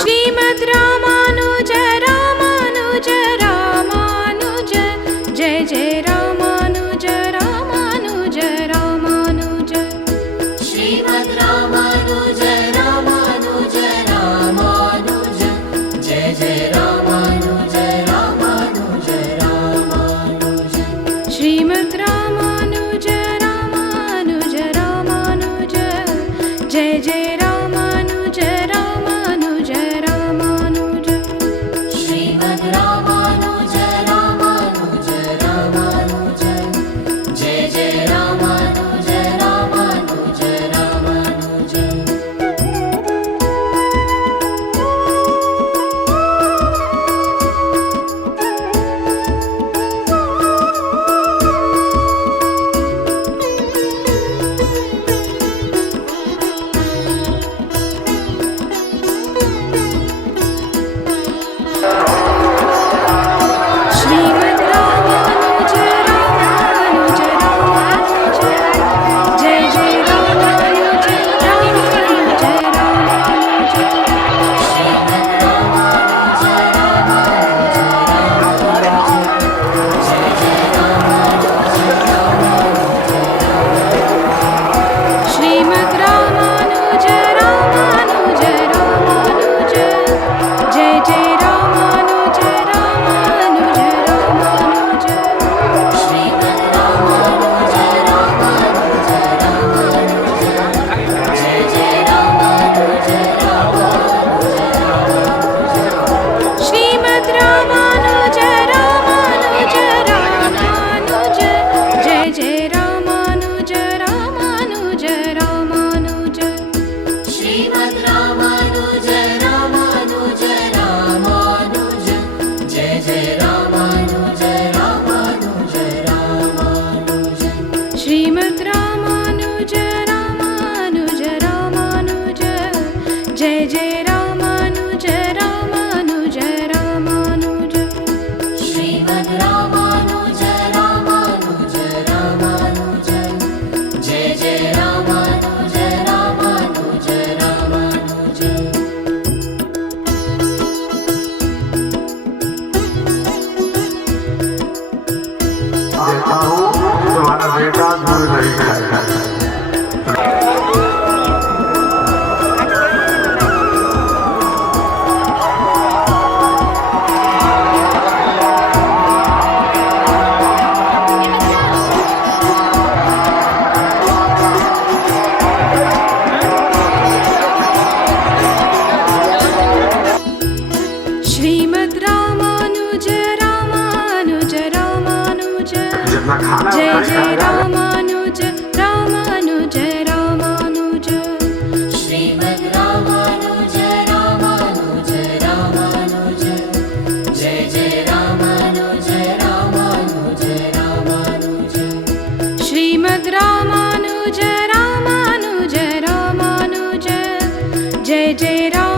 श्रीमद् रामानुज रामानुज रामानुज जय जय रामानुज रामानुज रामानुज श्रीमद् रामानुज रामानुज रामानुज जय जय रामानुज रामानुज रामानुज श्रीमद् रामानुज रामानुज रामानुज जय जय रामानुज रामानुज रामानुज श्रीमद् रामानुज रामानुज रामानुज जय जय रामानुज रामानुज रामानुज श्रीमद् रामानुज रामानुज रामानुज जय जय रामानुज रामानुज रामानुज श्रीमद् रामानुज रामानुज रामानुज जय जय रामानुज रामानुज श्रीमद् रामानुज रामानुज रामानुज जय जय रामानुज रामानुज रामानुज श्रीमद् रामानुज रामानुज रामानुज जय जय रामानुज रामानुज रामानुज श्रीमद् रामानुज रामानुज रामानुज जय जय रामानुज रामानुज रामानुज श्रीमद् रामानुज रामानुज रामानुज जय जय रामानुज रामानुज रामानुज श्रीमद् रामानुज रामानुज रामानुज जय जय रामानुज रामानुज रामानुज श्रीमद् रामानुज रामानुज रामानुज जय जय रामानुज रामानुज रामानुज देखता हूँ तुम्हारा बेटा दूध नहीं खाएगा। श्रीमद् रामानुज रामानुज रामानुज जितना खाना जय उतना ही जय खाएगा। रामानुज रामानुज रामानुज श्रीमद् रामानुज रामानुज रामानुज जय जय रामानुज रामानुज रामानुज श्रीमद् रामानुज रामानुज रामानुज जय जय रामानुज